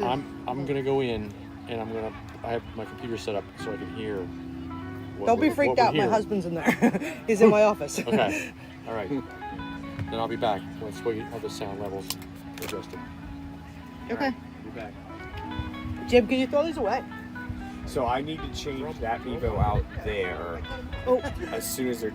I'm gonna go in and I have my computer set up so I can hear. Don't be freaked out. My husband's in there. He's in my office. Okay. All right. Then I'll be back once we have the sound levels adjusted. Okay. Right, be back. Jim, can you throw these away? So I need to change that Evo out there as soon as they're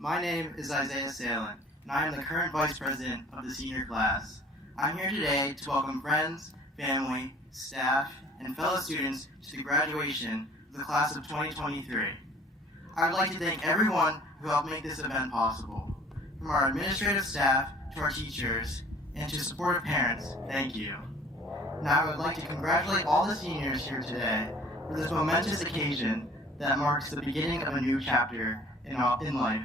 My name is Isaiah Salen, and I am the current Vice President of the senior class. I'm here today to welcome friends, family, staff, and fellow students to the graduation of the class of 2023. I would like to thank everyone who helped make this event possible. From our administrative staff to our teachers, and to supportive parents, thank you. Now I would like to congratulate all the seniors here today for this momentous occasion that marks the beginning of a new chapter in life.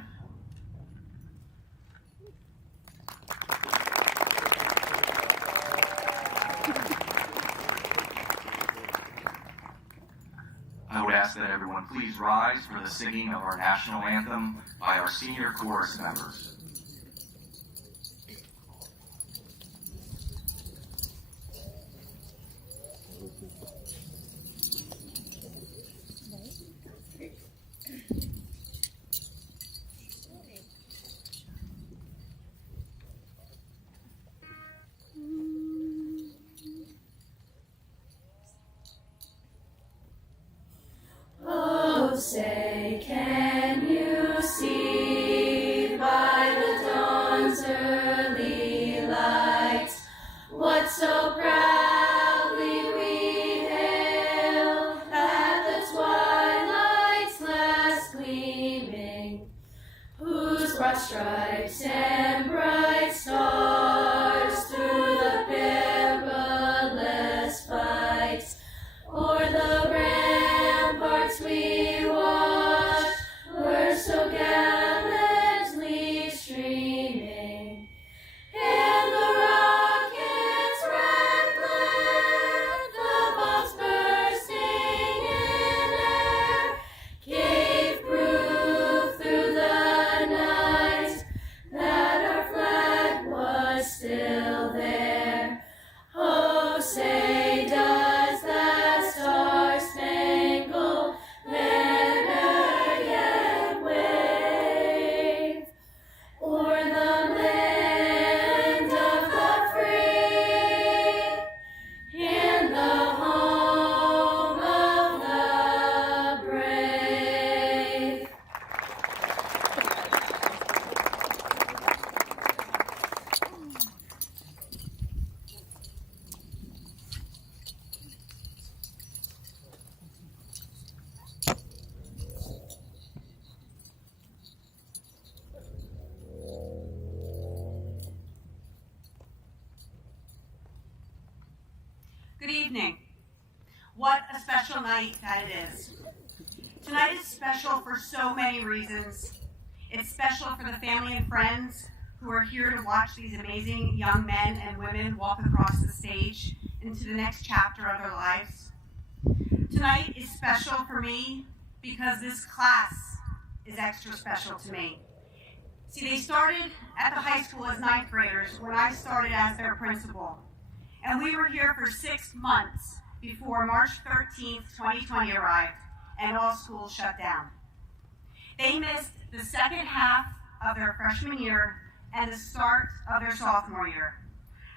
I would ask that everyone please rise for the singing of our national anthem by our senior chorus members. Oh, say, can you see by the dawn's early light what so proudly we hail at the twilight's last gleaming, whose broad stripes and bright stars through the perilous fight o'er the ramparts we watched were so gallantly streaming, and the rocket's red glare, the bombs bursting in air, gave proof through the night that our flag was still there. Oh, say does that star-spangled banner yet wave o'er the land of the free and the home of the brave? Good evening. What a special night that it is. Tonight is special for so many reasons. It's special for the family and friends who are here to watch these amazing young men and women walk across the stage into the next chapter of their lives. Tonight is special for me because this class is extra special to me. See, they started at the high school as ninth graders when I started as their principal. And we were here for 6 months before March 13th, 2020 arrived and all schools shut down. They missed the second half of their freshman year and the start of their sophomore year.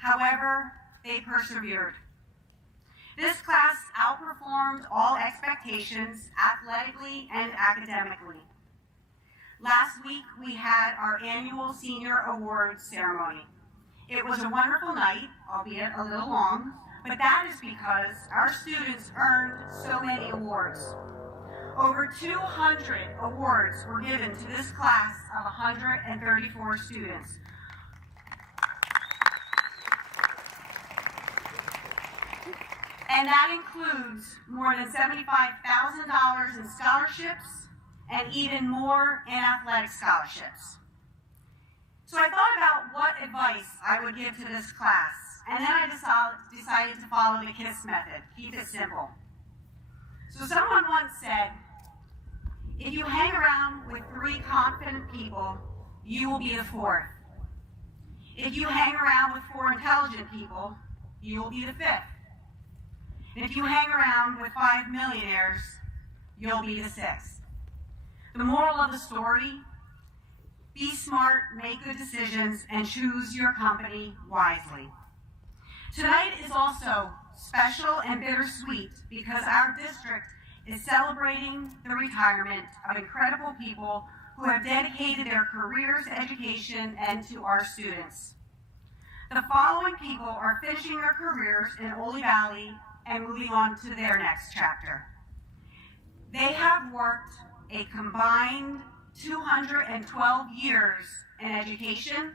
However, they persevered. This class outperformed all expectations athletically and academically. Last week, we had our annual senior awards ceremony. It was a wonderful night, albeit a little long, but that is because our students earned so many awards. Over 200 awards were given to this class of 134 students. And that includes more than $75,000 in scholarships and even more in athletic scholarships. So I thought about what advice I would give to this class, and then I decided to follow the KISS method, keep it simple. So someone once said, if you hang around with 3 confident people, you will be the 4th. If you hang around with 4 intelligent people, you will be the 5th. And if you hang around with 5 millionaires, you'll be the 6th. The moral of the story: be smart, make good decisions, and choose your company wisely. Tonight is also special and bittersweet because our district is celebrating the retirement of incredible people who have dedicated their careers to education and to our students. The following people are finishing their careers in Oley Valley and moving on to their next chapter. They have worked a combined 212 years in education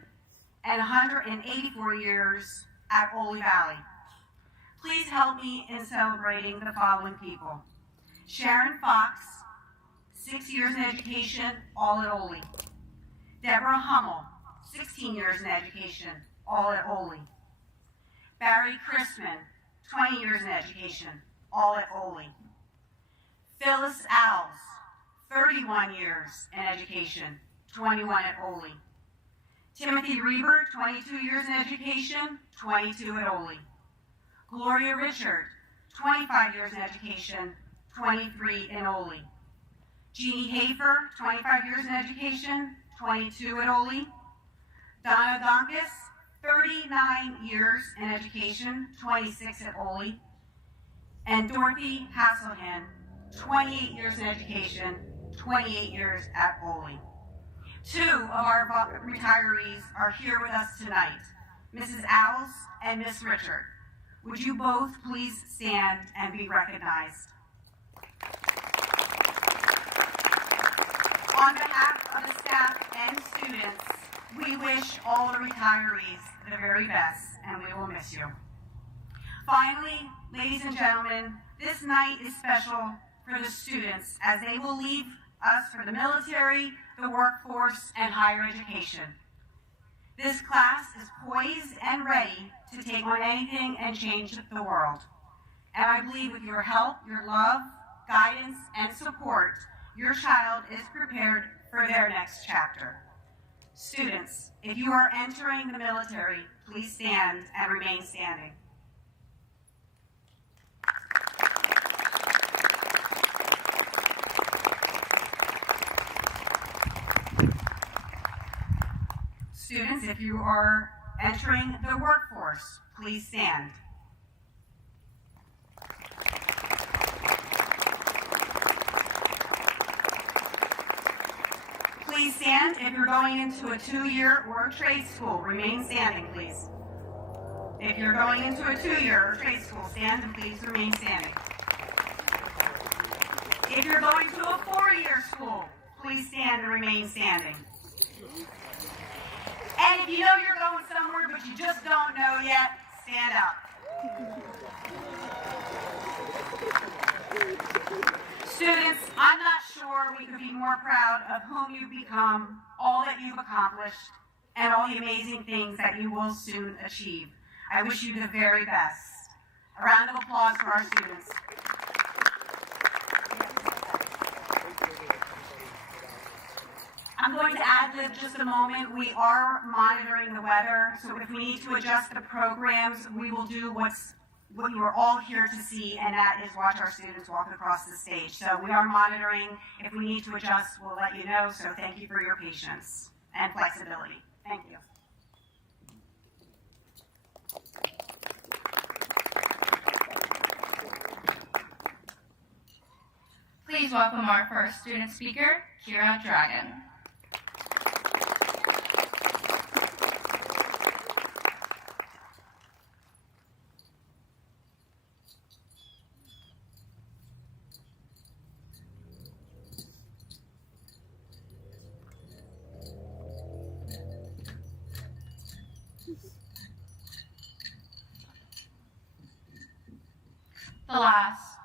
and 184 years at Oley Valley. Please help me in celebrating the following people. Sharon Fox, 6 years in education, all at Oley. Deborah Hummel, 16 years in education, all at Oley. Barry Chrisman, 20 years in education, all at Oley. Phyllis Alves, 31 years in education, 21 at Oley. Timothy Reber, 22 years in education, 22 at Oley. Gloria Richard, 25 years in education, 23 in Oley. Jeannie Hafer, 25 years in education, 22 at Oley. Donna Donkus, 39 years in education, 26 at Oley. And Dorothy Hasselhan, 28 years in education, 28 years at Oley. 2 of our retirees are here with us tonight, Mrs. Owls and Miss Richard. Would you both please stand and be recognized? On behalf of the staff and students, we wish all the retirees the very best, and we will miss you. Finally, ladies and gentlemen, this night is special for the students as they will leave us for the military, the workforce, and higher education. This class is poised and ready to take on anything and change the world. And I believe with your help, your love, guidance, and support, your child is prepared for their next chapter. Students, if you are entering the military, please stand and remain standing. Students, if you are entering the workforce, please stand. Please stand if you're going into a 2-year or a trade school. Remain standing, please. If you're going into a 2-year or trade school, stand and please remain standing. If you're going to a 4-year school, please stand and remain standing. And if you know you're going somewhere but you just don't know yet, stand up. Students, I'm not sure we could be more proud of whom you've become, all that you've accomplished, and all the amazing things that you will soon achieve. I wish you the very best. A round of applause for our students. I'm going to ad-lib just a moment. We are monitoring the weather, so if we need to adjust the programs, we will do what you are all here to see, and that is watch our students walk across the stage. So we are monitoring. If we need to adjust, we'll let you know. So thank you for your patience and flexibility. Thank you. Please welcome our first student speaker, Kira Dragon. The last.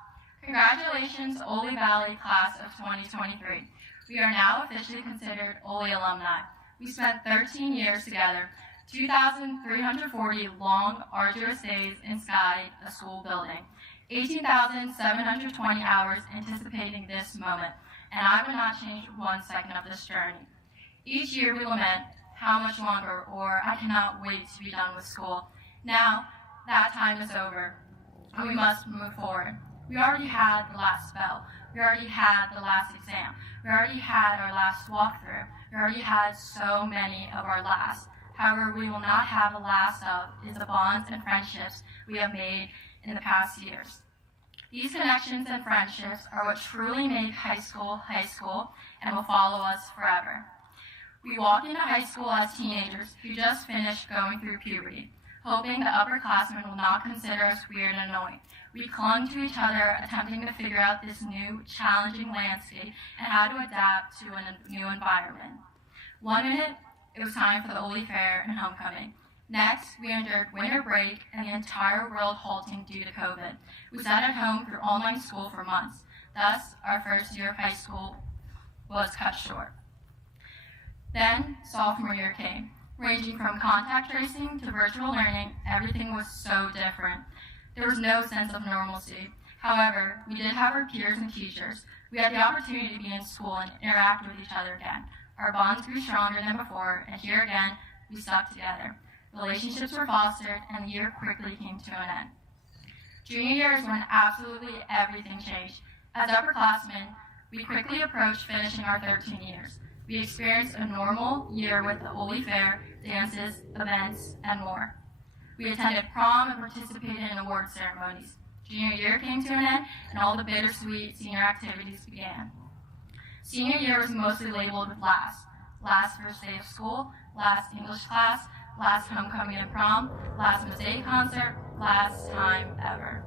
Congratulations, Oley Valley class of 2023. We are now officially considered Oley alumni. We spent 13 years together, 2,340 long, arduous days inside a school building, 18,720 hours anticipating this moment, and I would not change 1 second of this journey. Each year we lament, how much longer, or I cannot wait to be done with school. Now, that time is over, and we must move forward. We already had the last spell. We already had the last exam. We already had our last walkthrough. We already had so many of our last. However, we will not have the last of is the bonds and friendships we have made in the past years. These connections and friendships are what truly make high school and will follow us forever. We walk into high school as teenagers who just finished going through puberty, hoping the upperclassmen will not consider us weird and annoying. We clung to each other, attempting to figure out this new, challenging landscape and how to adapt to a new environment. 1 minute, it was time for the Oley Fair and homecoming. Next, we endured winter break and the entire world halting due to COVID. We sat at home through online school for months. Thus, our first year of high school was cut short. Then, sophomore year came. Ranging from contact tracing to virtual learning, everything was so different. There was no sense of normalcy. However, we did have our peers and teachers. We had the opportunity to be in school and interact with each other again. Our bonds grew stronger than before, and here again, we stuck together. Relationships were fostered, and the year quickly came to an end. Junior year is when absolutely everything changed. As upperclassmen, we quickly approached finishing our 13 years. We experienced a normal year with the Oley Fair, dances, events, and more. We attended prom and participated in award ceremonies. Junior year came to an end, and all the bittersweet senior activities began. Senior year was mostly labeled with last. Last first day of school, last English class, last homecoming and prom, last mosaic concert, last time ever.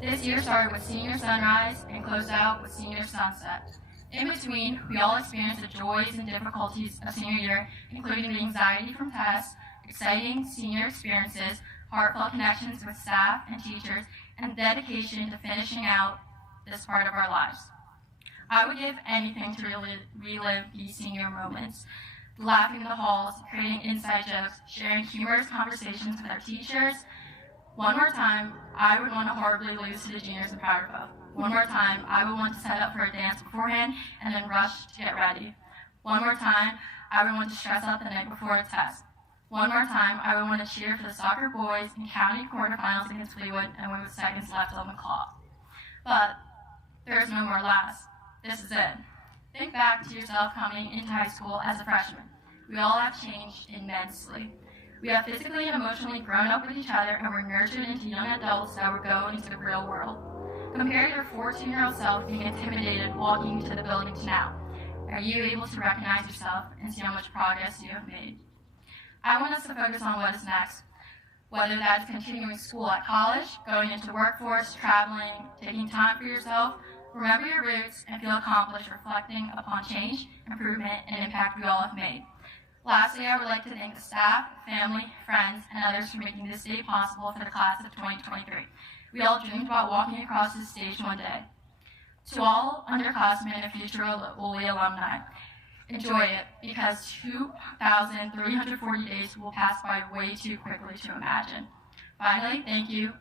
This year started with senior sunrise and closed out with senior sunset. In between, we all experienced the joys and difficulties of senior year, including the anxiety from tests, exciting senior experiences, heartfelt connections with staff and teachers, and dedication to finishing out this part of our lives. I would give anything to relive these senior moments. Laughing in the halls, creating inside jokes, sharing humorous conversations with our teachers. One more time, I would want to horribly lose to the juniors in Powder Puff. One more time, I would want to set up for a dance beforehand and then rush to get ready. One more time, I would want to stress out the night before a test. One more time, I would want to cheer for the soccer boys in county quarterfinals against Fleetwood and with seconds left on the clock. But there's no more last. This is it. Think back to yourself coming into high school as a freshman. We all have changed immensely. We have physically and emotionally grown up with each other and were nurtured into young adults that were going into the real world. Compare your 14-year-old self being intimidated walking into the building to now. Are you able to recognize yourself and see how much progress you have made? I want us to focus on what is next, whether that is continuing school at college, going into the workforce, traveling, taking time for yourself. Remember your roots and feel accomplished reflecting upon change, improvement, and impact we all have made. Lastly, I would like to thank the staff, family, friends, and others for making this day possible for the class of 2023. We all dreamed about walking across this stage one day. To all underclassmen and future Oley alumni, enjoy it because 2,340 days will pass by way too quickly to imagine. Finally, thank you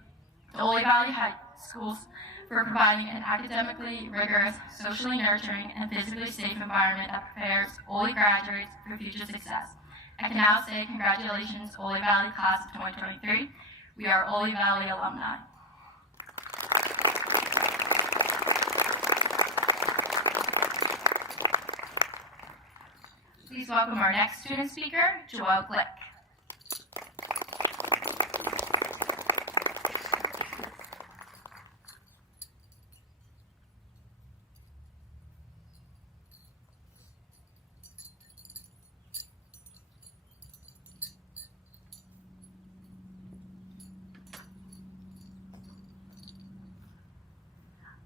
to Oley Valley High Schools for providing an academically rigorous, socially nurturing, and physically safe environment that prepares Oley graduates for future success. I can now say congratulations, Oley Valley Class of 2023. We are Oley Valley alumni. Please welcome our next student speaker, Joelle Glick.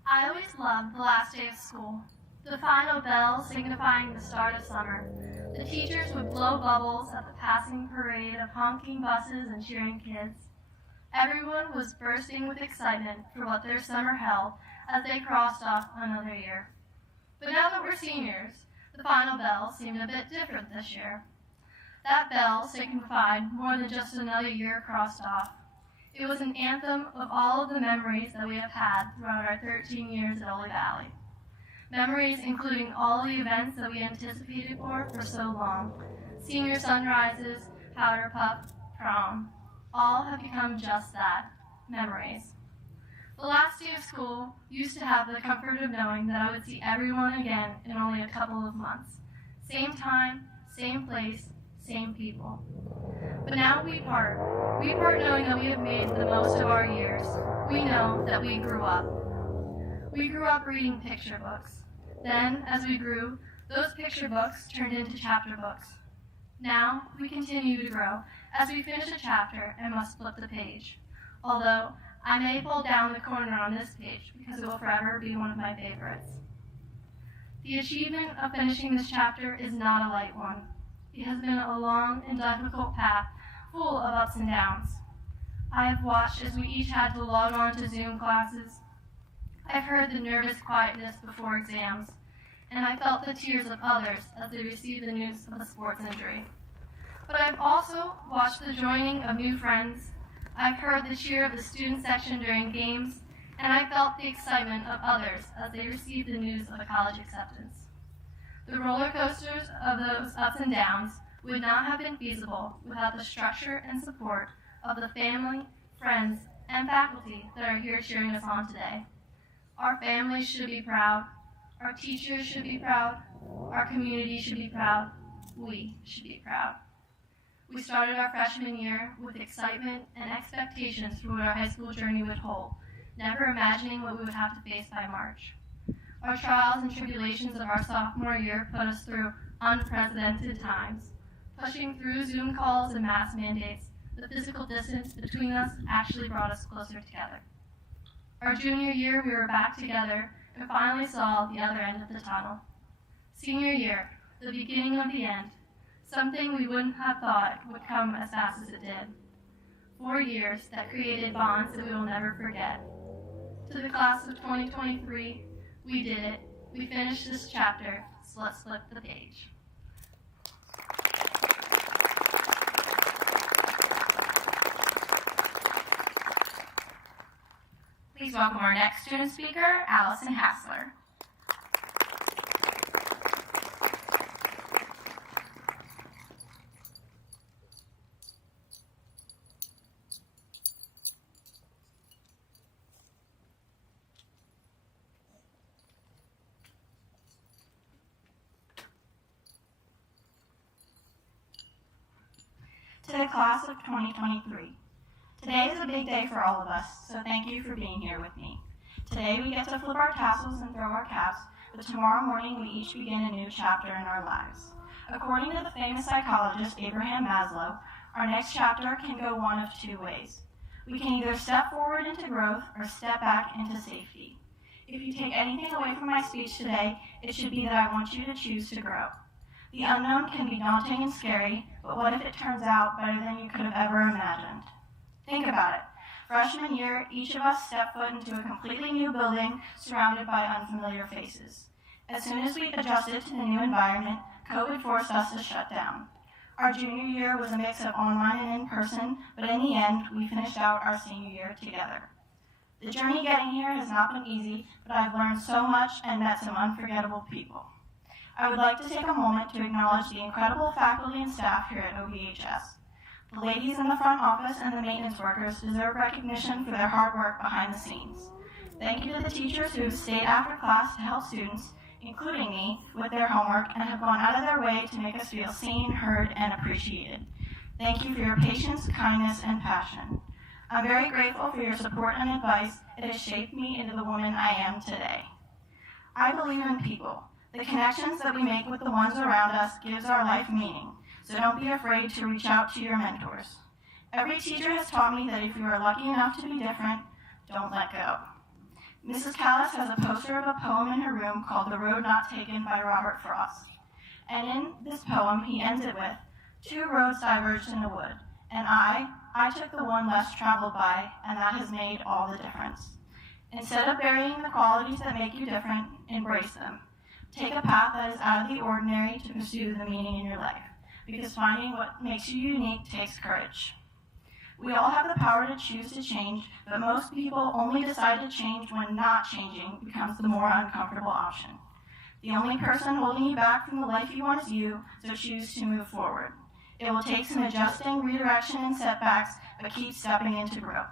I always loved the last day of school, the final bell signifying the start of summer. The teachers would blow bubbles at the passing parade of honking buses and cheering kids. Everyone was bursting with excitement for what their summer held as they crossed off another year. But now that we're seniors, the final bell seemed a bit different this year. That bell signified more than just another year crossed off. It was an anthem of all of the memories that we have had throughout our 13 years at Oley Valley. Memories including all the events that we anticipated for so long. Senior sunrises, powder puff, prom. All have become just that, memories. The last day of school used to have the comfort of knowing that I would see everyone again in only a couple of months. Same time, same place, same people. But now we part. We part knowing that we have made the most of our years. We know that we grew up. We grew up reading picture books. Then, as we grew, those picture books turned into chapter books. Now, we continue to grow as we finish a chapter and must flip the page. Although, I may pull down the corner on this page because it will forever be one of my favorites. The achievement of finishing this chapter is not a light one. It has been a long and difficult path full of ups and downs. I have watched as we each had to log on to Zoom classes. I've heard the nervous quietness before exams, and I felt the tears of others as they received the news of a sports injury. But I've also watched the joining of new friends. I've heard the cheer of the student section during games, and I felt the excitement of others as they received the news of a college acceptance. The roller coasters of those ups and downs would not have been feasible without the structure and support of the family, friends, and faculty that are here cheering us on today. Our families should be proud, our teachers should be proud, our community should be proud, we should be proud. We started our freshman year with excitement and expectations for what our high school journey would hold, never imagining what we would have to face by March. Our trials and tribulations of our sophomore year put us through unprecedented times. Pushing through Zoom calls and mask mandates, the physical distance between us actually brought us closer together. Our junior year, we were back together and finally saw the other end of the tunnel. Senior year, the beginning of the end, something we wouldn't have thought would come as fast as it did. 4 years that created bonds that we will never forget. To the class of 2023, we did it. We finished this chapter, so let's flip the page. Please welcome our next student speaker, Allison Hassler. To the class of 2023. Today is a big day for all of us, so thank you for being here with me. Today we get to flip our tassels and throw our caps, but tomorrow morning we each begin a new chapter in our lives. According to the famous psychologist Abraham Maslow, our next chapter can go one of two ways. We can either step forward into growth or step back into safety. If you take anything away from my speech today, it should be that I want you to choose to grow. The unknown can be daunting and scary, but what if it turns out better than you could have ever imagined? Think about it. Freshman year, each of us stepped foot into a completely new building surrounded by unfamiliar faces. As soon as we adjusted to the new environment, COVID forced us to shut down. Our junior year was a mix of online and in-person, but in the end, we finished out our senior year together. The journey getting here has not been easy, but I've learned so much and met some unforgettable people. I would like to take a moment to acknowledge the incredible faculty and staff here at OVHS. The ladies in the front office and the maintenance workers deserve recognition for their hard work behind the scenes. Thank you to the teachers who have stayed after class to help students, including me, with their homework and have gone out of their way to make us feel seen, heard, and appreciated. Thank you for your patience, kindness, and passion. I'm very grateful for your support and advice. It has shaped me into the woman I am today. I believe in people. The connections that we make with the ones around us gives our life meaning, so don't be afraid to reach out to your mentors. Every teacher has taught me that if you are lucky enough to be different, don't let go. Mrs. Callis has a poster of a poem in her room called The Road Not Taken by Robert Frost. And in this poem, he ends it with, 2 roads diverged in the wood, and I took the one less traveled by, and that has made all the difference. Instead of burying the qualities that make you different, embrace them. Take a path that is out of the ordinary to pursue the meaning in your life, because finding what makes you unique takes courage. We all have the power to choose to change, but most people only decide to change when not changing becomes the more uncomfortable option. The only person holding you back from the life you want is you, so choose to move forward. It will take some adjusting, redirection, and setbacks, but keep stepping into growth.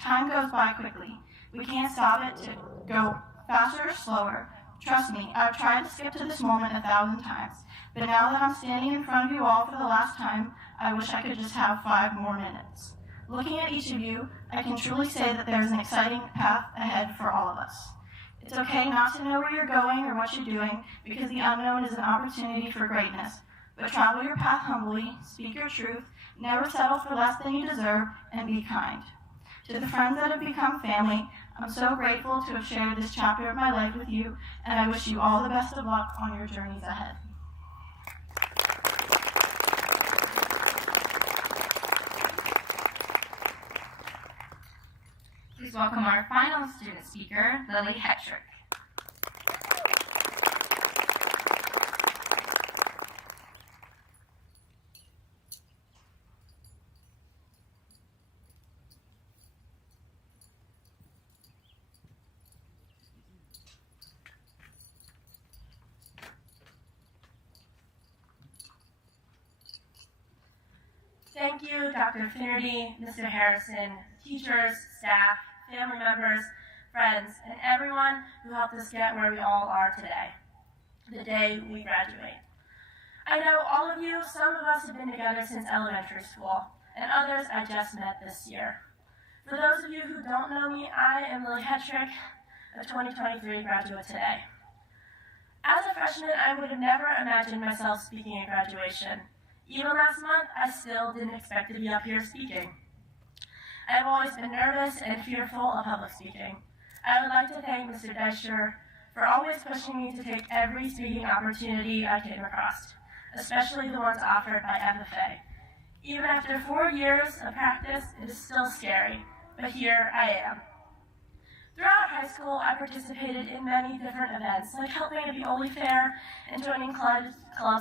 Time goes by quickly. We can't stop it to go faster or slower. Trust me, I've tried to skip to this moment 1,000 times, but now that I'm standing in front of you all for the last time, I wish I could just have 5 more minutes. Looking at each of you, I can truly say that there's an exciting path ahead for all of us. It's okay not to know where you're going or what you're doing, because the unknown is an opportunity for greatness. But travel your path humbly, speak your truth, never settle for less than you deserve, and be kind. To the friends that have become family, I'm so grateful to have shared this chapter of my life with you, and I wish you all the best of luck on your journeys ahead. Please welcome our final student speaker, Lily Hetrick. Thank you, Dr. Finnerty, Mr. Harrison, teachers, staff, family members, friends, and everyone who helped us get where we all are today, the day we graduate. I know all of you, some of us have been together since elementary school, and others I just met this year. For those of you who don't know me, I am Lily Hetrick, a 2023 graduate today. As a freshman, I would have never imagined myself speaking at graduation. Even last month, I still didn't expect to be up here speaking. I've always been nervous and fearful of public speaking. I would like to thank Mr. Deischer for always pushing me to take every speaking opportunity I came across, especially the ones offered by FFA. Even after 4 years of practice, it is still scary, but here I am. Throughout high school, I participated in many different events, like helping at the Oley Fair and joining clubs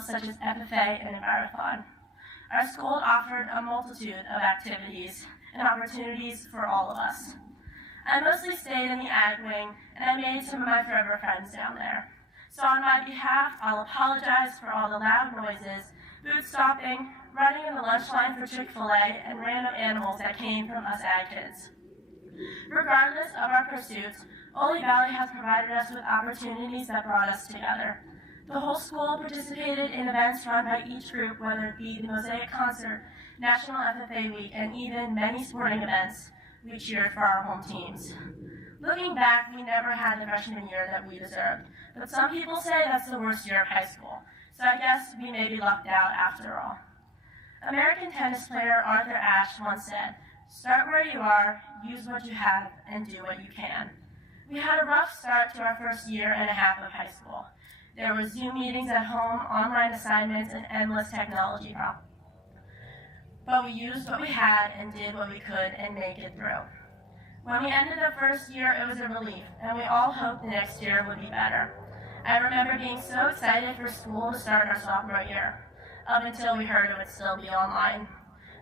such as FFA and Marathon. Our school offered a multitude of activities and opportunities for all of us. I mostly stayed in the ag wing, and I made some of my forever friends down there. So on my behalf, I'll apologize for all the loud noises, boot stopping, running in the lunch line for Chick-fil-A, and random animals that came from us ag kids. Regardless of our pursuits, Oley Valley has provided us with opportunities that brought us together. The whole school participated in events run by each group, whether it be the Mosaic Concert, National FFA Week, and even many sporting events. We cheered for our home teams. Looking back, we never had the freshman year that we deserved, but some people say that's the worst year of high school, so I guess we may be lucked out after all. American tennis player Arthur Ashe once said, "Start where you are, use what you have, and do what you can." We had a rough start to our first year and a half of high school. There were Zoom meetings at home, online assignments, and endless technology problems. But we used what we had and did what we could and make it through. When we ended the first year, it was a relief, and we all hoped the next year would be better. I remember being so excited for school to start our sophomore year, up until we heard it would still be online.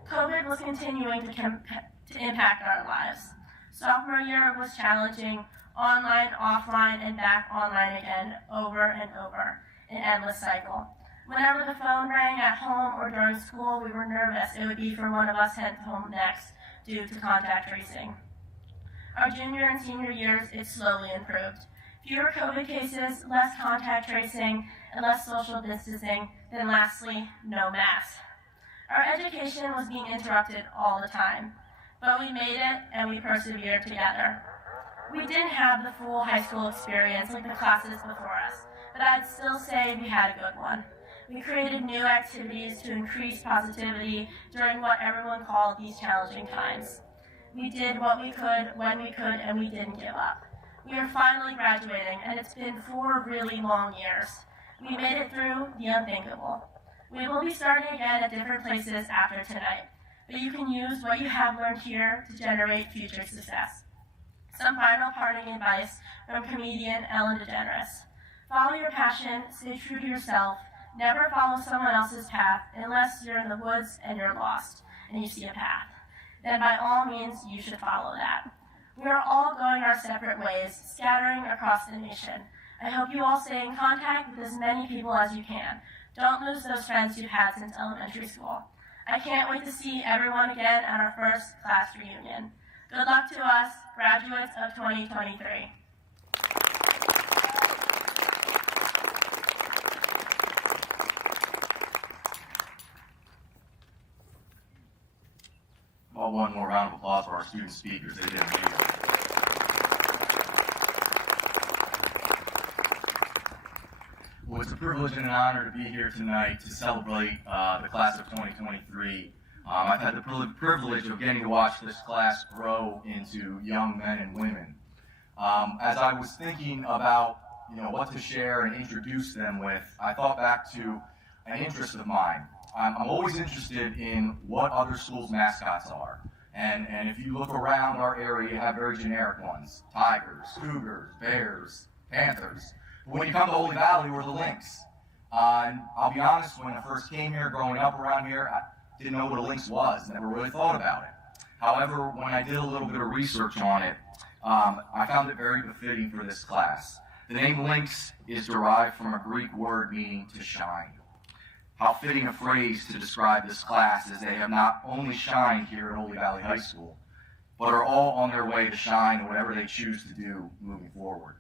COVID was continuing to impact our lives. Sophomore year was challenging, online, offline, and back online again, over and over, an endless cycle. Whenever the phone rang at home or during school, we were nervous it would be for one of us sent home next due to contact tracing. Our junior and senior years, it slowly improved. Fewer COVID cases, less contact tracing, and less social distancing, then lastly, no masks. Our education was being interrupted all the time, but we made it and we persevered together. We didn't have the full high school experience like the classes before us, but I'd still say we had a good one. We created new activities to increase positivity during what everyone called these challenging times. We did what we could, when we could, and we didn't give up. We are finally graduating, and it's been 4 really long years. We made it through the unthinkable. We will be starting again at different places after tonight, but you can use what you have learned here to generate future success. Some final parting advice from comedian Ellen DeGeneres. Follow your passion, stay true to yourself, never follow someone else's path unless you're in the woods and you're lost and you see a path. Then by all means, you should follow that. We are all going our separate ways, scattering across the nation. I hope you all stay in contact with as many people as you can. Don't lose those friends you've had since elementary school. I can't wait to see everyone again at our first class reunion. Good luck to us, graduates of 2023. Well, one more round of applause for our student speakers. They did amazing. Well, it's a privilege and an honor to be here tonight to celebrate the class of 2023. I've had the privilege of getting to watch this class grow into young men and women. As I was thinking about what to share and introduce them with, I thought back to an interest of mine. I'm always interested in what other schools' mascots are. And if you look around our area, you have very generic ones: tigers, cougars, bears, panthers. But when you come to Oley Valley, we're the lynx. And I'll be honest, when I first came here, growing up around here, I didn't know what a lynx was, never really thought about it. However, when I did a little bit of research on it, I found it very befitting for this class. The name lynx is derived from a Greek word meaning to shine. How fitting a phrase to describe this class, as they have not only shined here at Oley Valley High School, but are all on their way to shine in whatever they choose to do moving forward.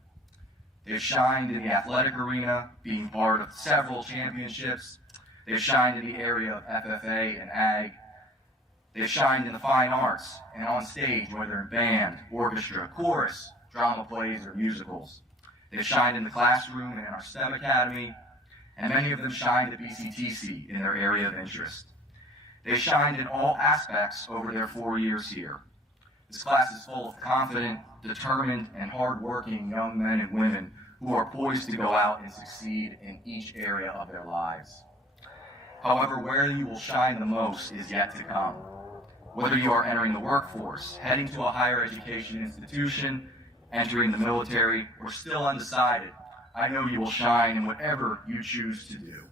They've shined in the athletic arena, being part of several championships. They've shined in the area of FFA and ag. They've shined in the fine arts and on stage, whether in band, orchestra, chorus, drama plays, or musicals. They've shined in the classroom and in our STEM academy, and many of them shined at BCTC in their area of interest. They shined in all aspects over their 4 years here. This class is full of confident, determined, and hard-working young men and women who are poised to go out and succeed in each area of their lives. However, where you will shine the most is yet to come. Whether you are entering the workforce, heading to a higher education institution, entering the military, or still undecided, I know you will shine in whatever you choose to do.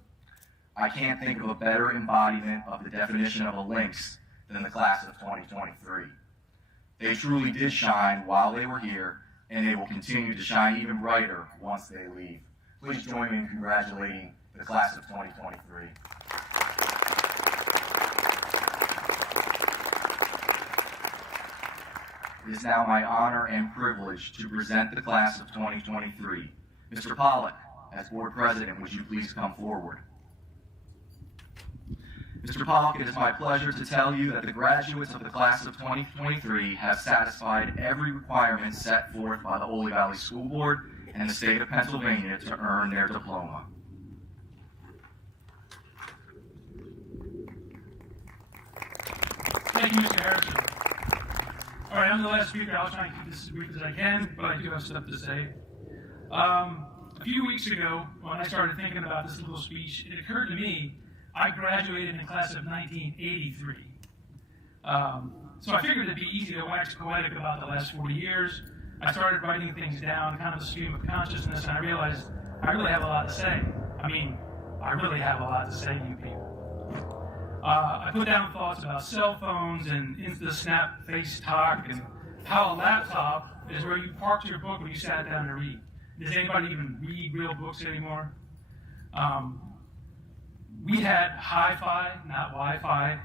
I can't think of a better embodiment of the definition of a lynx than the class of 2023. They truly did shine while they were here, and they will continue to shine even brighter once they leave. Please join me in congratulating the class of 2023. It is now my honor and privilege to present the class of 2023. Mr. Pollack, as board president, would you please come forward? Mr. Pollack, it is my pleasure to tell you that the graduates of the class of 2023 have satisfied every requirement set forth by the Oley Valley School Board and the state of Pennsylvania to earn their diploma. Thank you, Mr. Harrison. All right, I'm the last speaker. I'll try and keep this as brief as I can, but I do have stuff to say. A few weeks ago, when I started thinking about this little speech, it occurred to me I graduated in the class of 1983. So I figured it'd be easy to wax poetic about the last 40 years. I started writing things down, kind of a stream of consciousness, and I realized I really have a lot to say. I really have a lot to say to you people. I put down thoughts about cell phones and Insta-Snap face talk, and how a laptop is where you parked your book when you sat down to read. Does anybody even read real books anymore? We had hi-fi, not Wi-Fi,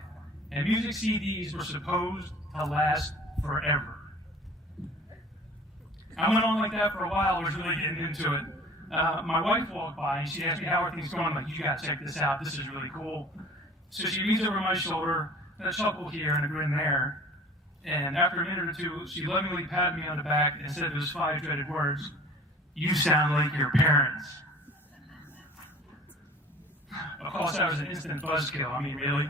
and music CDs were supposed to last forever. I went on like that for a while. I was really getting into it. My wife walked by and she asked me, how are things going? I'm like, you gotta check this out. This is really cool. So she leans over my shoulder, and a chuckle here and a grin there. And after a minute or two, she lovingly patted me on the back and said those 5 dreaded words, "You sound like your parents." Of course, that was an instant buzzkill. Really.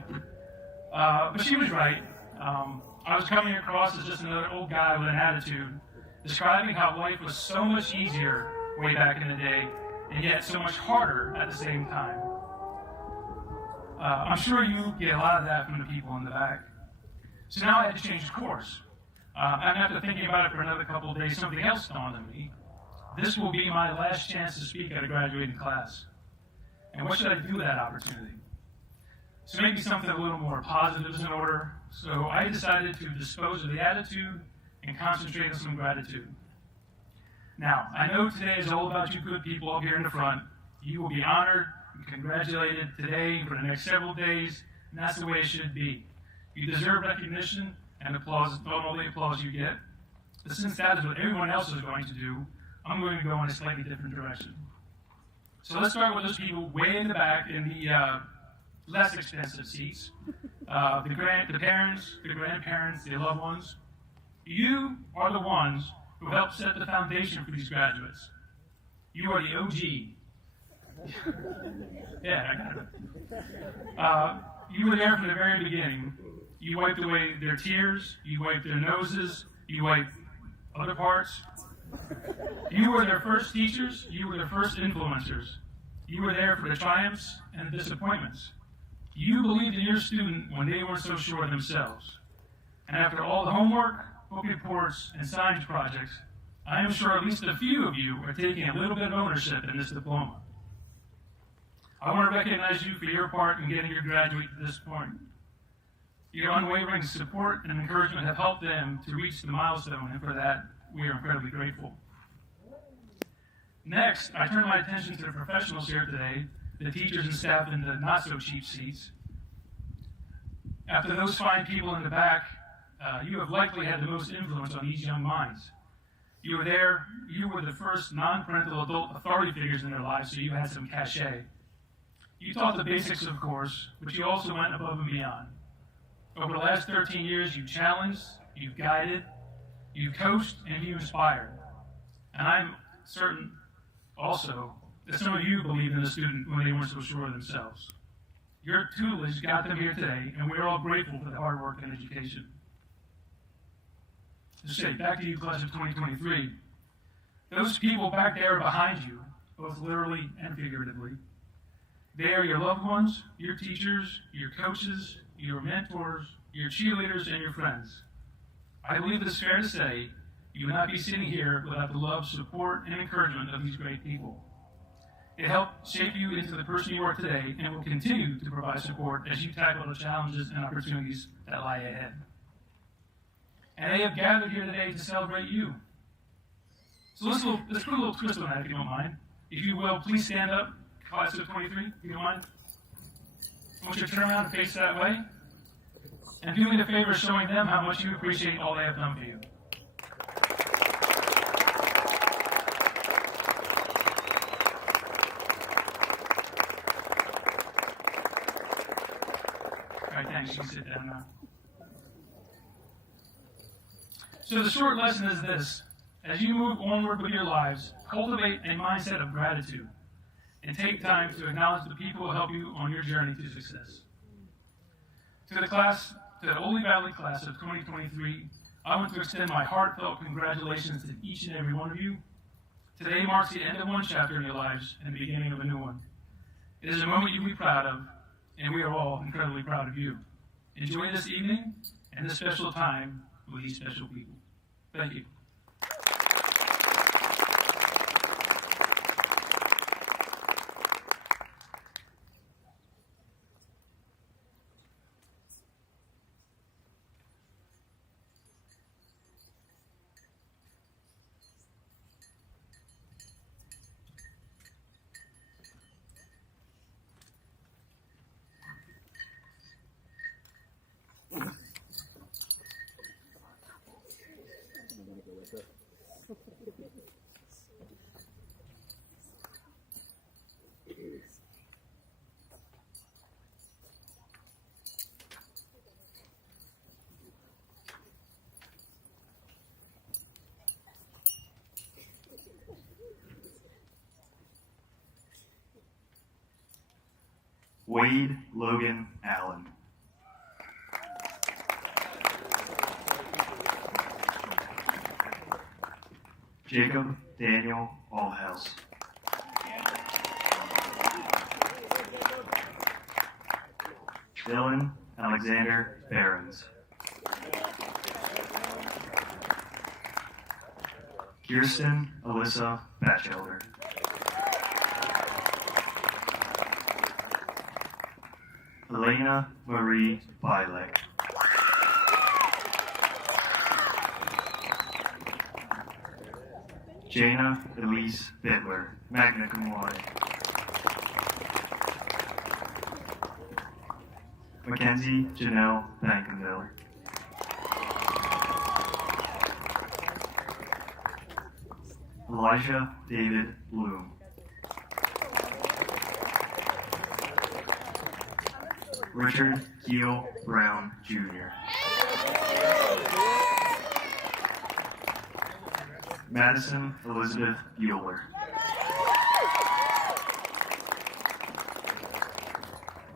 But she was right. I was coming across as just another old guy with an attitude, describing how life was so much easier way back in the day, and yet so much harder at the same time. I'm sure you get a lot of that from the people in the back. So now I had to change course. And after thinking about it for another couple of days, something else dawned on me. This will be my last chance to speak at a graduating class. And what should I do with that opportunity? So maybe something a little more positive is in order. So I decided to dispose of the attitude and concentrate on some gratitude. Now, I know today is all about you good people up here in the front. You will be honored and congratulated today for the next several days, and that's the way it should be. You deserve recognition and applause, not all the applause you get. But since that is what everyone else is going to do, I'm going to go in a slightly different direction. So let's start with those people way in the back in the less expensive seats. The parents, the grandparents, the loved ones. You are the ones who helped set the foundation for these graduates. You are the OG. Yeah, I got it. You were there from the very beginning. You wiped away their tears, you wiped their noses, you wiped other parts. You were their first teachers, you were their first influencers. You were there for the triumphs and the disappointments. You believed in your student when they weren't so sure of themselves. And after all the homework, book reports, and science projects, I am sure at least a few of you are taking a little bit of ownership in this diploma. I want to recognize you for your part in getting your graduate to this point. Your unwavering support and encouragement have helped them to reach the milestone, and for that, we are incredibly grateful. Next, I turn my attention to the professionals here today, the teachers and staff in the not-so-cheap seats. After those fine people in the back, you have likely had the most influence on these young minds. You were there, you were the first non-parental adult authority figures in their lives, so you had some cachet. You taught the basics, of course, but you also went above and beyond. Over the last 13 years, you challenged, you guided, you coached, and you inspired. And I'm certain also that some of you believed in the student when they weren't so sure of themselves. Your tutelage got them here today, and we're all grateful for the hard work and education. To say, back to you, class of 2023. Those people back there behind you, both literally and figuratively, they are your loved ones, your teachers, your coaches, your mentors, your cheerleaders, and your friends. I believe it is fair to say you would not be sitting here without the love, support, and encouragement of these great people. It helped shape you into the person you are today and will continue to provide support as you tackle the challenges and opportunities that lie ahead. And they have gathered here today to celebrate you. So let's put a little twist on that, if you don't mind. If you will, please stand up, class of 23, if you don't mind. I want you to turn around and face that way. And do me the favor of showing them how much you appreciate all they have done for you. All right, thanks. You can sit down now. So the short lesson is this. As you move onward with your lives, cultivate a mindset of gratitude and take time to acknowledge the people who help you on your journey to success. To the Oley Valley class of 2023, I want to extend my heartfelt congratulations to each and every one of you. Today marks the end of one chapter in your lives and the beginning of a new one. It is a moment you will be proud of, and we are all incredibly proud of you. Enjoy this evening and this special time with these special people. Thank you. Wade Logan Allen. Jacob Daniel Allhouse. Dylan Alexander Behrens. Kirsten Alyssa Batchelder. Elena Marie Bilek. Jana Elise Bittler, magna cum laude. Mackenzie Janelle Bankenville. Elijah David Bloom. Richard Keel Brown, Jr. Madison Elizabeth Bueller.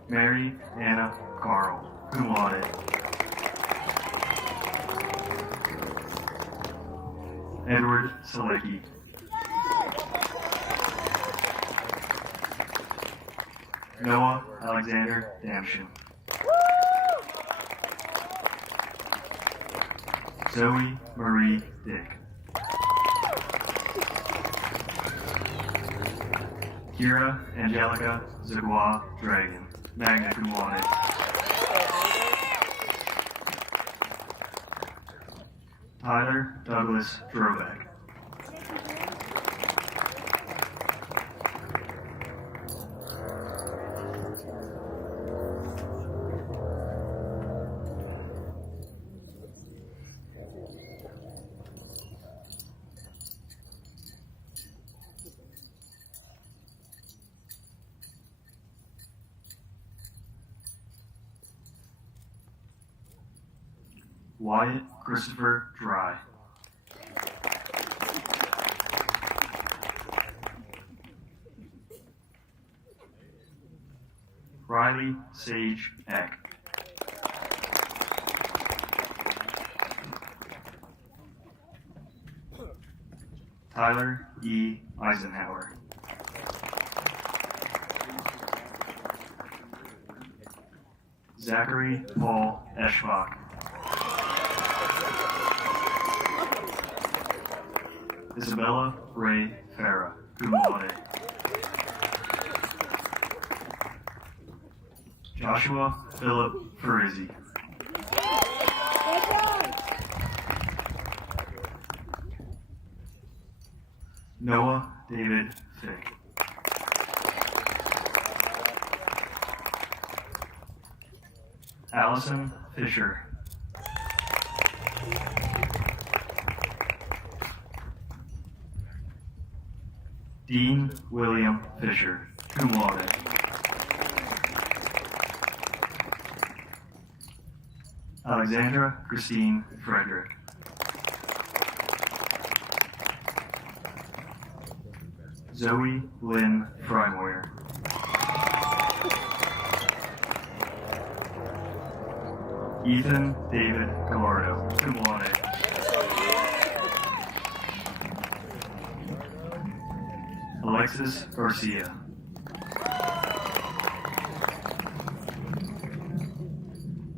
Mary Anna Carl, cum laude. Edward Selecki. Noah Alexander Damshin. Zoe Marie Dick. Kira Angelica Zagua Dragon, magna cum laude. Tyler Douglas Drobeck. Wyatt Christopher Dry. Riley Sage Eck. Tyler E. Eisenhower. Zachary Paul Eschbach. Isabella Ray Farah, cum laude. Joshua Philip Farizzi. Noah David Fick. Allison Fisher. Dean William Fisher, cum laude. Alexandra Christine Frederick. Zoe Lynn Frymoyer. Ethan David Gallardo, cum laude. Alexis Garcia.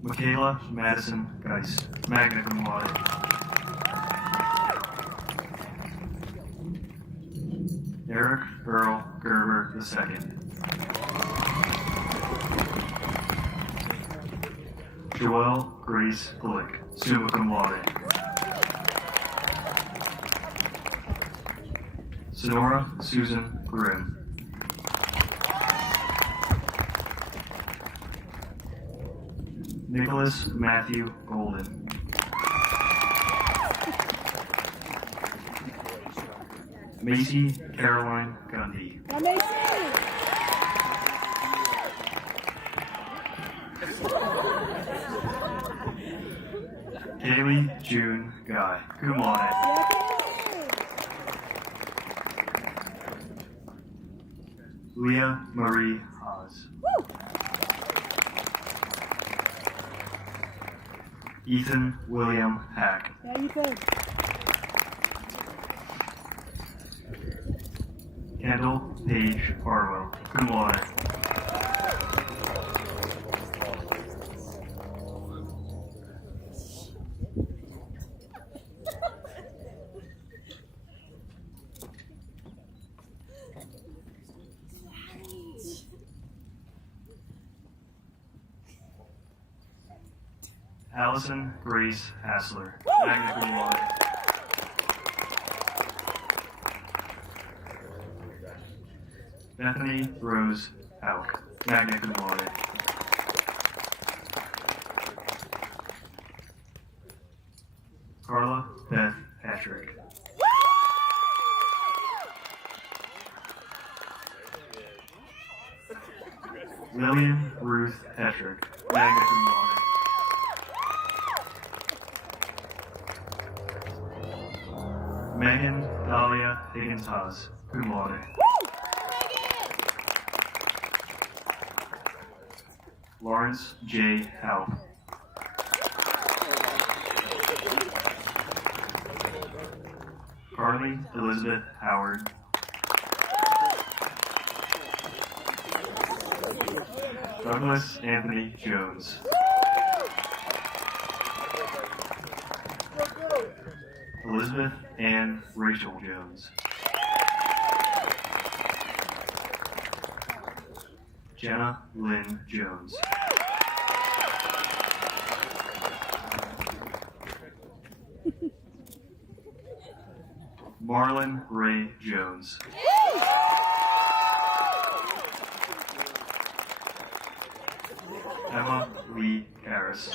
Michaela Madison Geis, magna cum laude. Eric Earl Gerber II. Joelle Grace Glick, summa cum laude. Sonora Susan Grimm. Nicholas Matthew Golden. Macy Caroline Gundy. Kaylee June Guy, cum laude. Leah Marie Haas. Ethan William Hack. Yeah, Ethan. Kendall Paige Harwell, cum laude. Allison Grace Hassler, magna cum laude. Bethany Rose Hauk, magna cum laude. Carla Beth Patrick. Lillian Ruth Patrick, magna cum laude. Megan Dahlia Higgins-Haas, cum laude. Lawrence J. Halp. Carly Elizabeth Howard. Douglas Anthony Jones. Elizabeth Ann Rachel Jones. Jenna Lynn Jones. Marlon Ray Jones. Emma Lee Harris.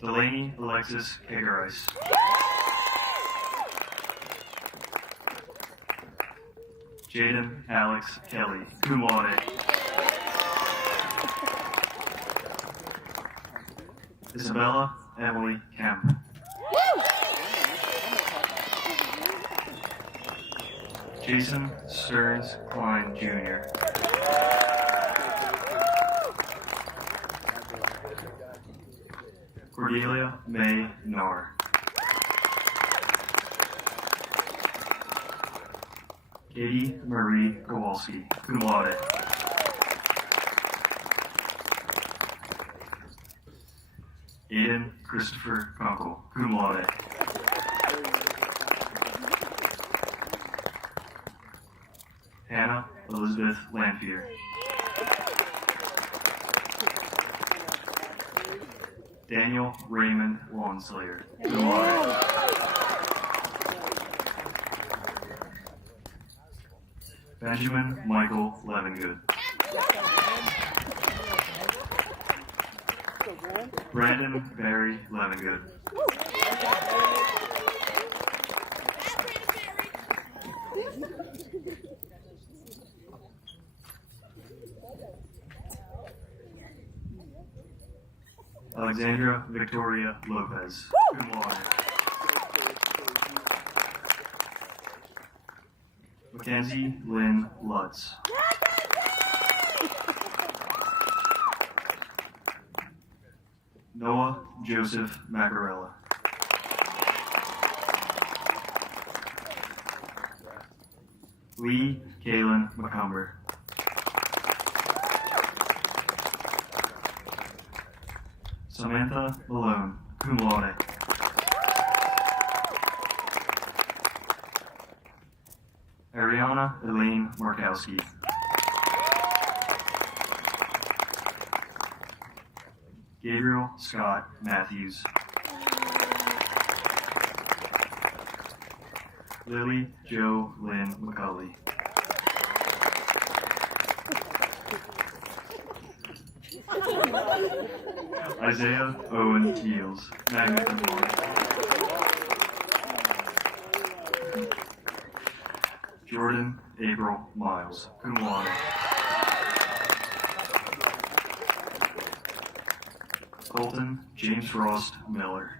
Delaney Alexis Kagarice. Jaden Alex Kelly, cum laude. Isabella Emily Kemp. Jason Stearns Klein Jr. Cordelia May Knorr. Katie Marie Kowalski, cum laude. Aiden Christopher Kunkel, cum laude. Hannah Elizabeth Lanphier. Daniel Raymond Longslayer, cum laude. Benjamin Michael Levengood. Brandon Barry Levengood. Alexandra Victoria Lopez, cum laude. Mackenzie Lynn Lutz. Noah Joseph Macarella. Lee Kaylin McCumber. Samantha Malone, cum laude. Ariana Elaine Markowski. Gabriel Scott Matthews. Lily Jo Lynn McCulley. Isaiah Owen Yields, magna cum laude. Jordan April Miles, cum laude. Colton James Frost Miller.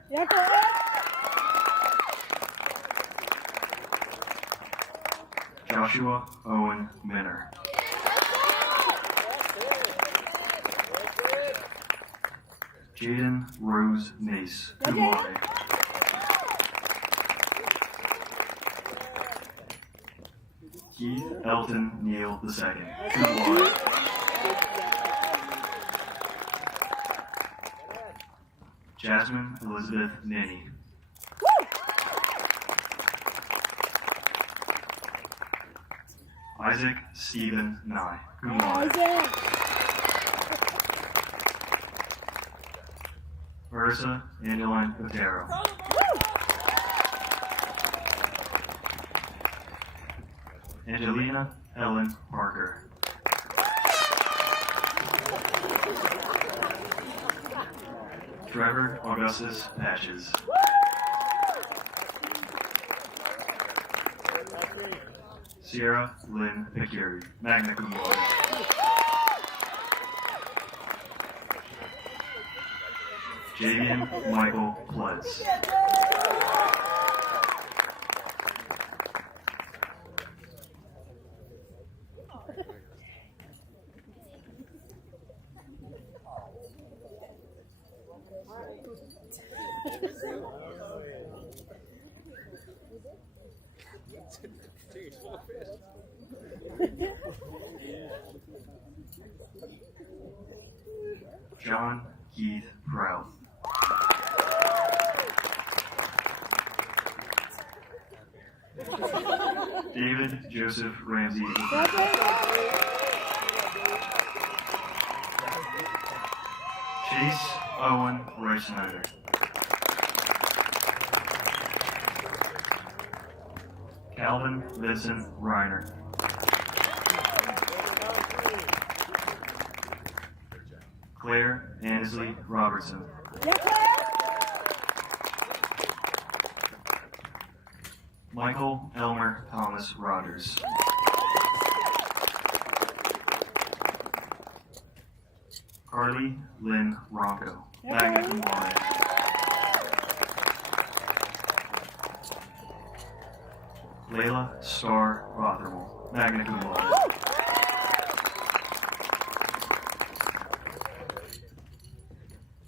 Joshua Owen Minner. Jaden Rose Nace, cum laude. Keith Elton Neal II, cum laude. Jasmine Elizabeth Nanny. Isaac Stephen Nye, cum laude. Marissa Angeline Otero. Angelina Ellen Parker. Trevor Augustus Patches. Sierra Lynn Picuri, magna cum laude. Javian Michael Pletz. John Keith Prout. David Joseph Ramsey. Chase Owen Reisnider. Calvin Vincent Reiner. Claire Annesley Robertson. Michael Elmer Thomas Rogers. Carly Lynn Ronco, magna cum laude. Layla Starr Rothermel, magna cum laude.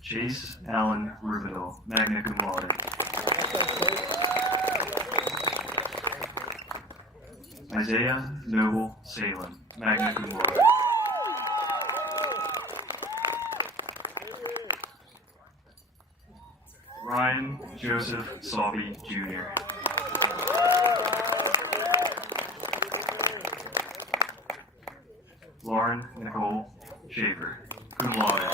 Chase Allen Rubidal, magna cum laude. Isaiah Noble Salem, magna cum laude. Ryan Joseph Salby, Jr. Lauren Nicole Schaefer, cum laude.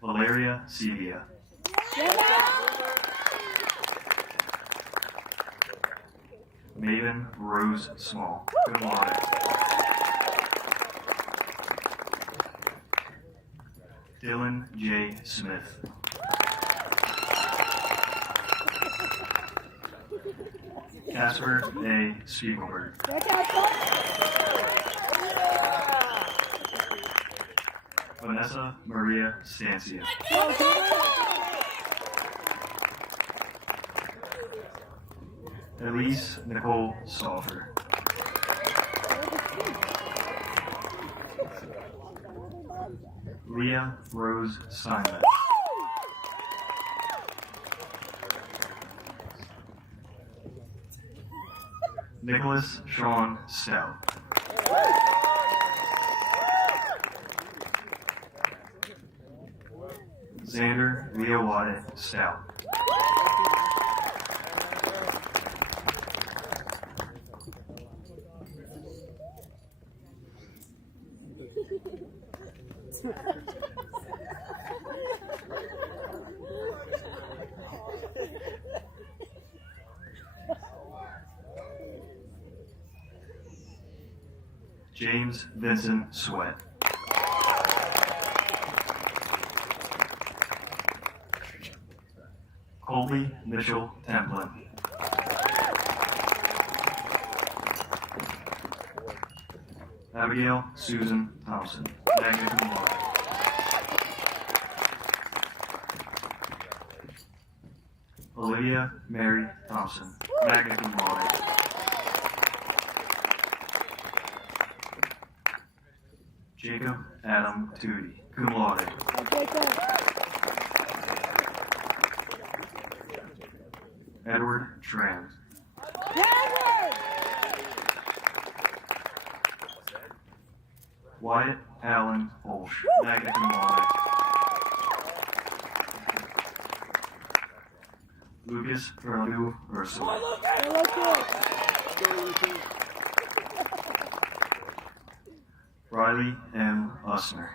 Valeria Sevilla. Maven Rose Small, cum laude. Dylan J. Smith. Casper A. Spiegelberg. Vanessa Maria Stancia. Elise Nicole Stauffer. Leah Rose Steinmetz. Nicholas Sean Stout. Xander Leowade Stout. James Vincent Sweat. Colby Mitchell Templin. Abigail Susan Thompson, magna cum laude. Olivia Mary Thompson, magna cum laude. Jacob Adam Tootie, cum laude. Edward Tran. Wyatt Allen Olsh, magna cum laude. Lucas Radu Ursula. Riley M. Usner.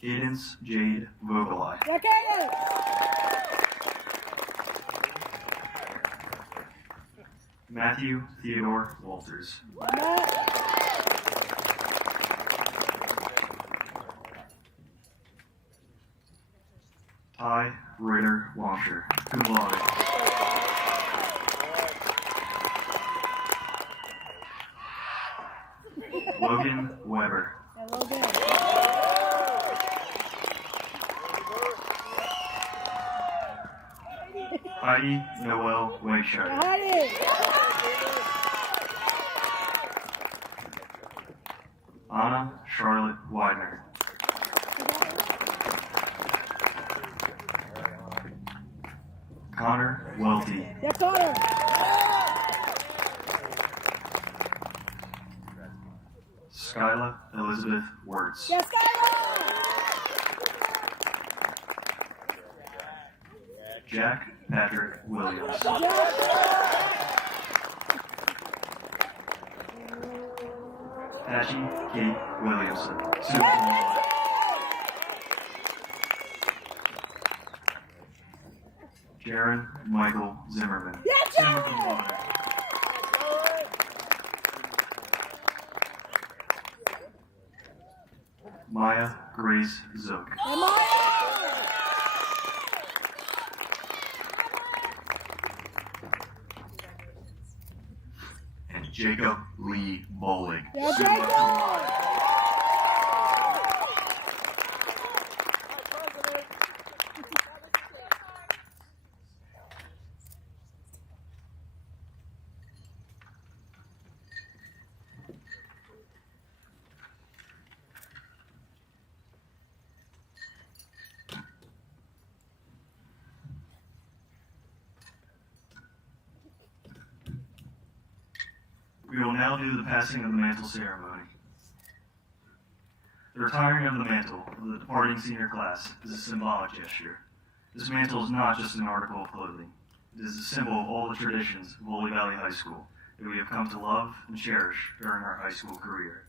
Cadence Jade Vogelai. Matthew Theodore Walters. Ty Ritter Washer, cum laude. Logan Weber. Heidi Noel Wakeshire. Welty. Yes, Connor! Skyla Elizabeth Wirtz. Yes, Skylar! Jack Patrick Williams. Patchy Kate Williamson. Summa cum laude. Jaron Michael Zimmerman. Summa cum laude. Maya Grace Zook. And Jacob Lee Bowling. Summa cum laude. We will now do the passing of the mantle ceremony. The retiring of the mantle of the departing senior class is a symbolic gesture. This mantle is not just an article of clothing. It is a symbol of all the traditions of Oley Valley High School that we have come to love and cherish during our high school career.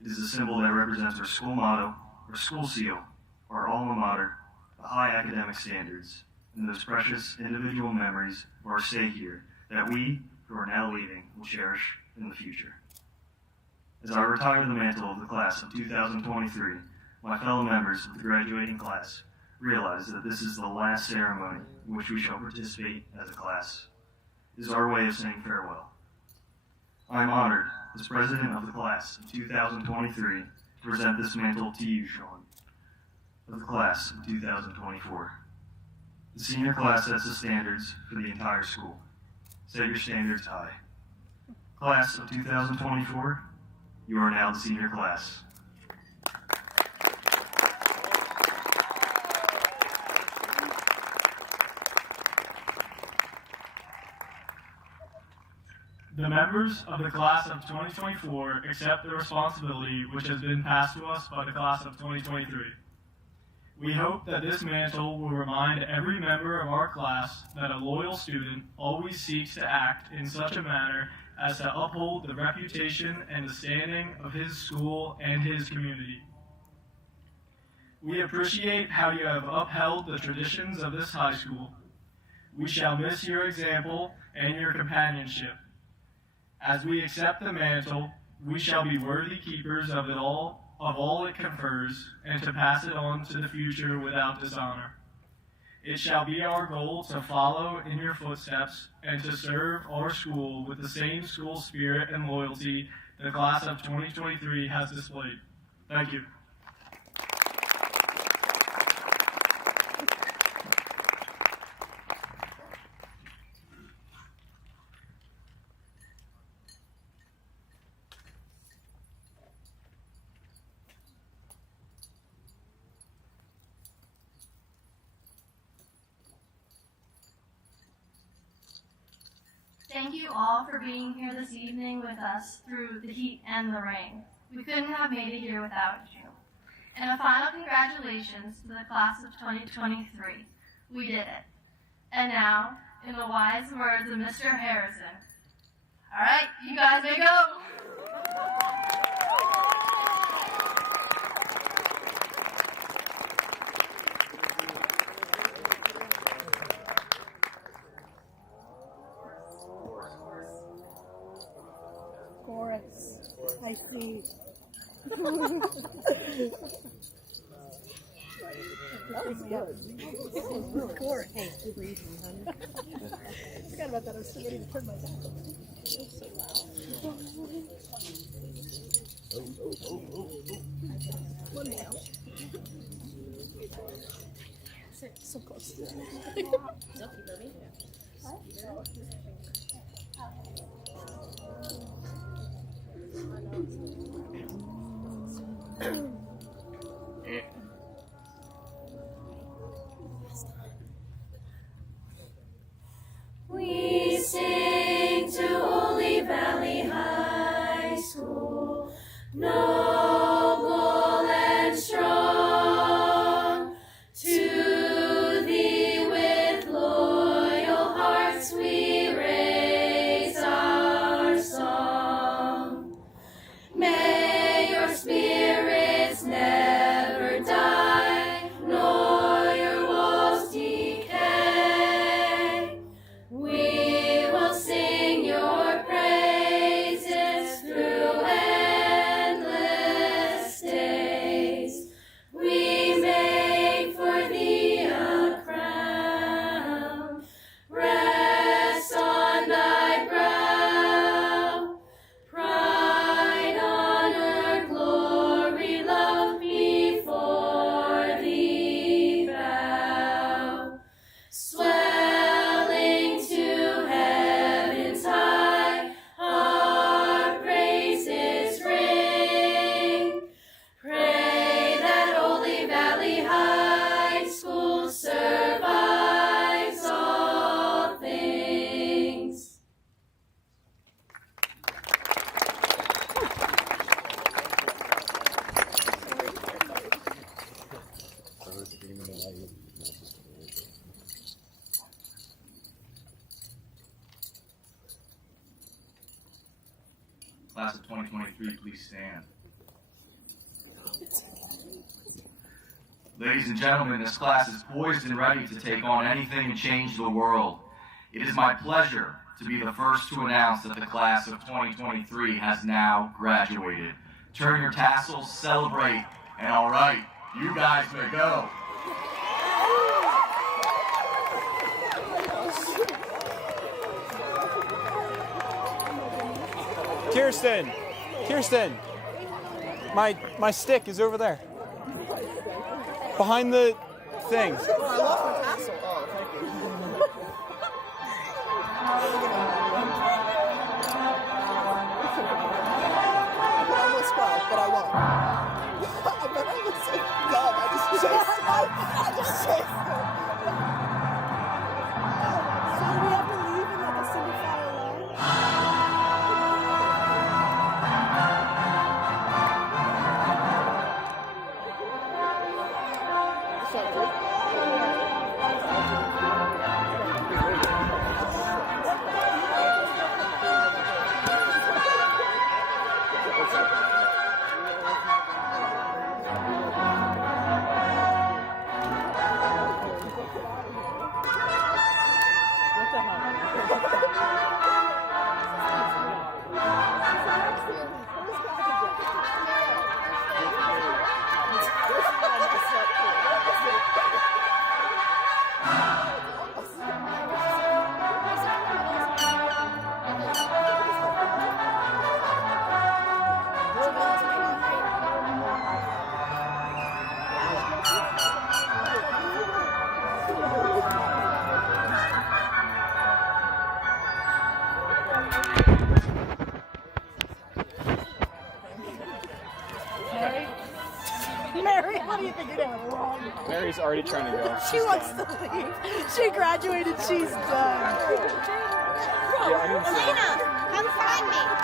It is a symbol that represents our school motto, our school seal, our alma mater, the high academic standards, and those precious individual memories of our stay here that we, who are now leaving, will cherish in the future. As I retire the mantle of the class of 2023, my fellow members of the graduating class realize that this is the last ceremony in which we shall participate as a class. It is our way of saying farewell. I am honored, as president of the class of 2023, to present this mantle to you, Sean, of the class of 2024. The senior class sets the standards for the entire school. Set your standards high. Class of 2024, you are now the senior class. The members of the class of 2024 accept the responsibility which has been passed to us by the class of 2023. We hope that this mantle will remind every member of our class that a loyal student always seeks to act in such a manner as to uphold the reputation and the standing of his school and his community. We appreciate how you have upheld the traditions of this high school. We shall miss your example and your companionship. As we accept the mantle, we shall be worthy keepers of all it confers, and to pass it on to the future without dishonor. It shall be our goal to follow in your footsteps and to serve our school with the same school spirit and loyalty the class of 2023 has displayed. Thank you. Thank you all for being here this evening with us through the heat and the rain. We couldn't have made it here without you. And a final congratulations to the class of 2023. We did it. And now, in the wise words of Mr. Harrison, all right, you guys may go. Chorus. I see. Chorus. Hey, good reason, honey. Forgot about that. I was still ready to turn my back. It's so loud. One now. So close. class of 2023 please stand? Ladies and gentlemen, this class is poised and ready to take on anything and change the world. It is my pleasure to be the first to announce that the class of 2023 has now graduated. Turn your tassels, celebrate, and all right, you guys may go. Kirsten, my stick is over there. Behind the thing. Oh, I lost my tassel. Oh, thank you. I almost fell, but I won't. I bet I look so dumb. I just chased them. I just chased them. So we have to leave in like a single file line? Mary, what do you think you're doing wrong? Mary's already trying to go. She wants to leave. She graduated, she's done. Yeah, I didn't see Elena, come find me.